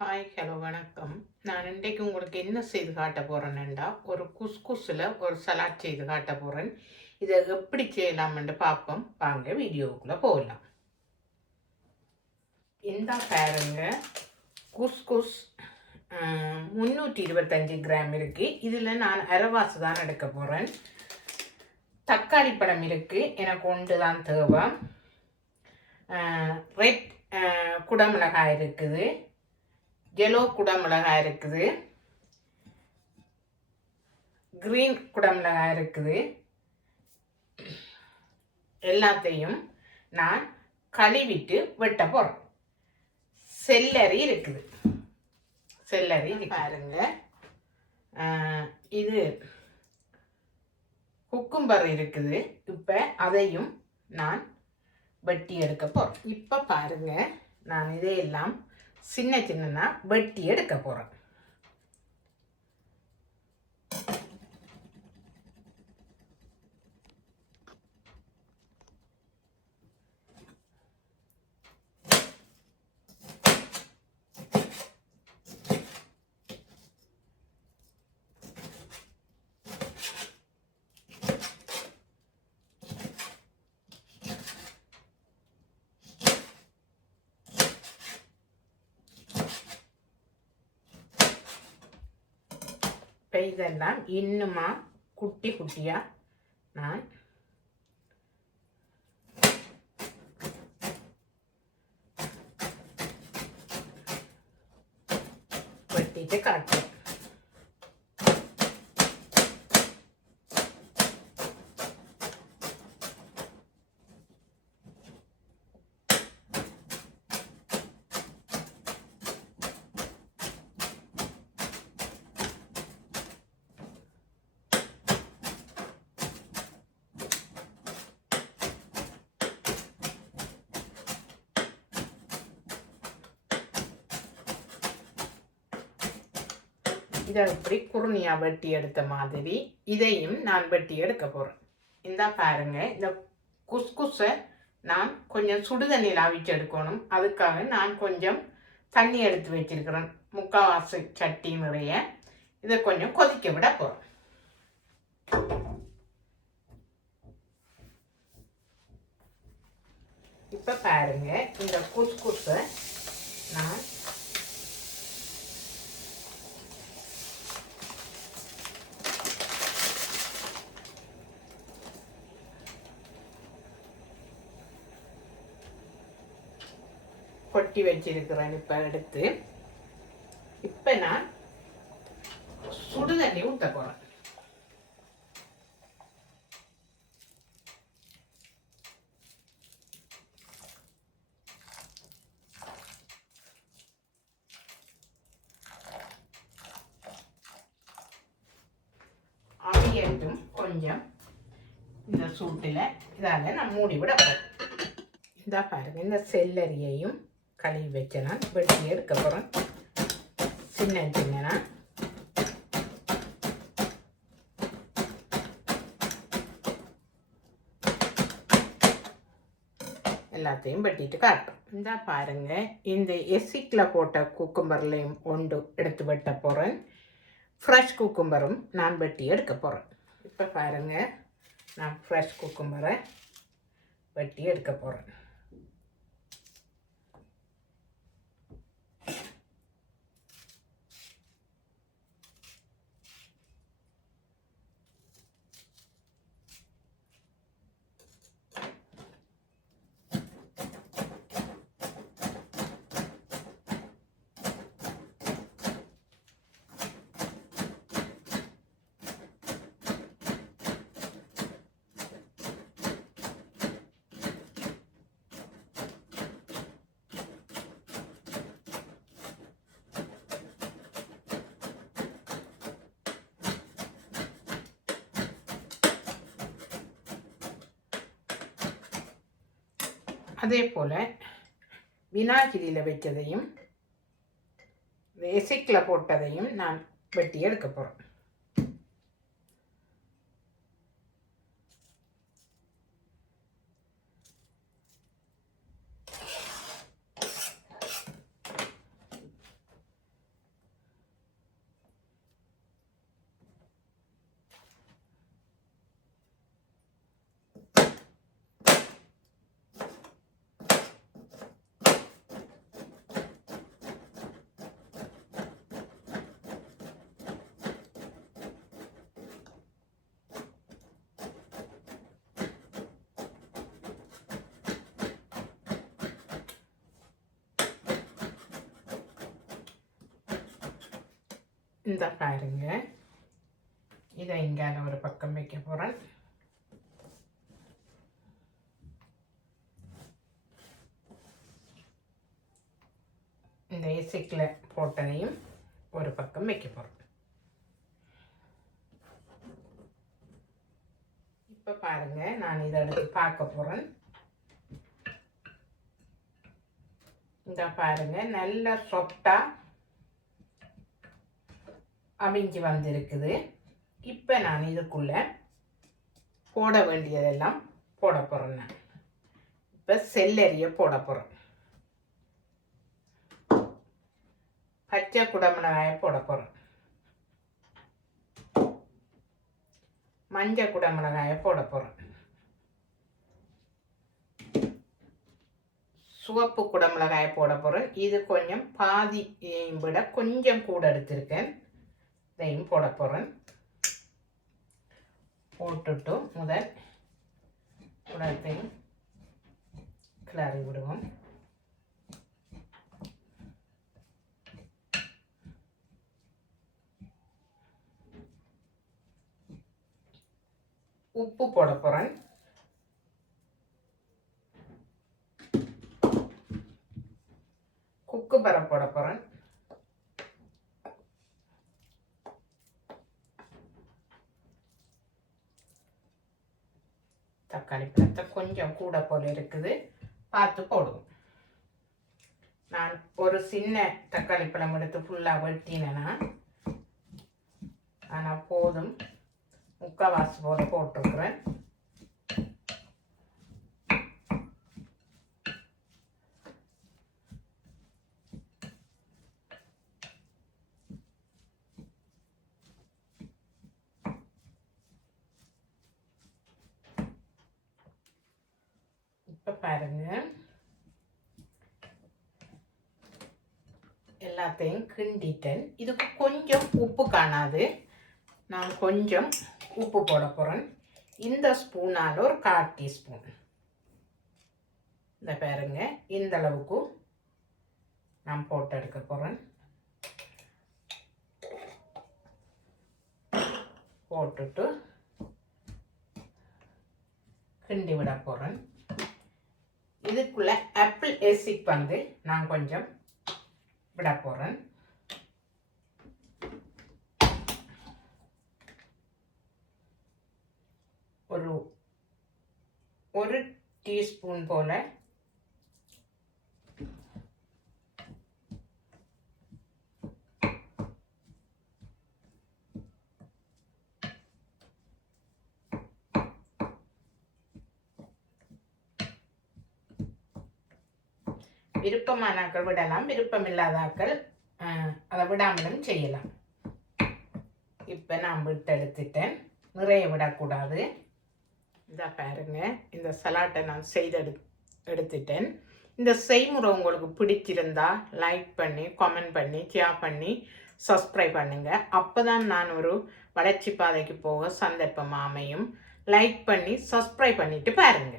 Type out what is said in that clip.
Hi hello வணக்கம். நான் இன்றைக்கு உங்களுக்கு என்ன செய்து காட்ட போகிறேன்டா, ஒரு குஸ்குஸில் ஒரு சலாட் செய்து காட்ட போகிறேன். இதை எப்படி செய்யலாம்னு பார்ப்போம். வாங்க வீடியோவுக்குள்ளே போகலாம். இந்த பாருங்க, குஸ்குஸ் 325 கிராம் இருக்குது. இதில் நான் அரைவாசு தான் எடுக்க போகிறேன். தக்காளி பழம் இருக்குது, எனக்கு ஒன்று தான் தேவை. ரெட் குடமிளகாய் இருக்குது, எல்லோ குடமிளகாய் இருக்குது, கிரீன் குடமிளகாய் இருக்குது. எல்லாத்தையும் நான் கழுவிட்டு வெட்ட போகிறேன். செல்லரி இருக்குது, செல்லரி பாருங்க. இது குக்கும்பர் இருக்குது. இப்போ அதையும் நான் வெட்டி எடுக்க போகிறேன். இப்போ பாருங்க, நான் இதையெல்லாம் சின்ன சின்னனா வெட்டி எடுக்க போகிறேன். இதெல்லாம் இன்னுமா குட்டி குட்டியா நான் வெட்டிட்டு காட்டுறேன். இதை இப்படி குருணியாக வெட்டி எடுத்த மாதிரி இதையும் நான் வெட்டி எடுக்க போகிறேன். இந்த பாருங்க, இந்த குஸ்குஸை நான் கொஞ்சம் சுடுதண்ணியில் அவிச்சு எடுக்கணும். அதுக்காக நான் கொஞ்சம் தண்ணி எடுத்து வச்சிருக்கிறேன், முக்கால்வாசி சட்டி நிறைய. இதை கொஞ்சம் கொதிக்க விட போகிறேன். இப்போ பாருங்க, இந்த குஸ்குஸை நான் கொட்டி வச்சிருக்கிறேன். இப்போ எடுத்து இப்போ நான் சுடுதண்ணி ஊற்ற போகிறேன். அவியட்டும் கொஞ்சம் இந்த சூட்டில். இதால நான் மூடி விட போகிறேன். இந்த பாருங்க, இந்த செல்லரியையும் கழுவி வச்சு நான் வெட்டி எடுக்க போகிறேன். சின்ன சின்னனா எல்லாத்தையும் வெட்டிட்டு காட்டுறோம். இந்த பாருங்க, இந்த எசிக்கில் போட்ட குக்கும்பர்லையும் ஒன்று எடுத்து வெட்ட போகிறேன். ஃப்ரெஷ் குக்கும்பரும் நான் வெட்டி எடுக்க போகிறேன். இப்போ பாருங்க, நான் ஃப்ரெஷ் குக்கும்பரை வெட்டி எடுக்க போகிறேன். அதே போல் வினாகிரியில் வச்சதையும் எசிக்கில் போட்டதையும் நான் வெட்டி எடுக்க போகிறேன். இந்த பாருங்க, இதை இங்கால ஒரு பக்கம் வைக்க போகிறேன். இந்த எசிக்கில் போட்டதையும் ஒரு பக்கம் வைக்க போகிறேன். இப்போ பாருங்க, நான் இதை எடுத்து பார்க்க போகிறேன். இந்த பாருங்க, நல்ல சொஃப்டாக அவிஞ்சு வந்திருக்குது. இப்போ நான் இதுக்குள்ளே போட வேண்டியதெல்லாம் போட போகிறேன். நான் இப்போ செல்லரியை போட போகிறேன். பச்சை குடமிளகாயை போட போகிறேன். மஞ்சள் குடமிளகாயை போட போகிறேன். சிவப்பு குடமிளகாயை போட போகிறேன். இது கொஞ்சம் பாதி விட கொஞ்சம் கூட எடுத்திருக்கேன். இதையும் போட போகிறேன். போட்டுட்டு முதல் குடத்தையும் கிளறி விடுவோம். உப்பு போட போகிறேன். குக்குபரை போட போகிறேன். தக்காளி பழத்தை கொஞ்சம் கூட போல இருக்குது, பார்த்து போடுவோம். நான் ஒரு சின்ன தக்காளி பழம் எடுத்து ஃபுல்லாக வெட்டினேன்னா, ஆனால் போதும், முக்கால்வாசி போல போட்டிருக்கிறேன். இப்போ பாருங்க, எல்லாத்தையும் கிண்டிட்டேன். இதுக்கு கொஞ்சம் உப்பு காணாது, நான் கொஞ்சம் உப்பு போட போகிறேன். இந்த ஸ்பூனால் ஒரு 1/4 டீஸ்பூன். இந்த பாருங்க, இந்த அளவுக்கு நான் போட்டு எடுக்க போகிறேன். போட்டுட்டு கிண்டி விட போகிறேன். இதுக்குள்ள ஆப்பிள் எசிக் வந்து நான் கொஞ்சம் விட போகிறேன். ஒரு டீஸ்பூன் போல விருப்பமானாக்கள் விடலாம், விருப்பமில்லாதாக்கள் அதை விடாமலும் செய்யலாம். இப்போ நான் விட்டு எடுத்துட்டேன், நிறைய விடக்கூடாது. இதை பாருங்க, இந்த சலாட்டை நான் எடுத்துட்டேன். இந்த செய்முறை உங்களுக்கு பிடிச்சிருந்தா லைக் பண்ணி, கமெண்ட் பண்ணி, ஷேர் பண்ணி, சப்ஸ்கிரைப் பண்ணுங்க. அப்போ தான் நான் ஒரு வளர்ச்சி பாதைக்கு போக சந்தர்ப்பம் அமையும். லைக் பண்ணி சப்ஸ்கிரைப் பண்ணிட்டு பாருங்க.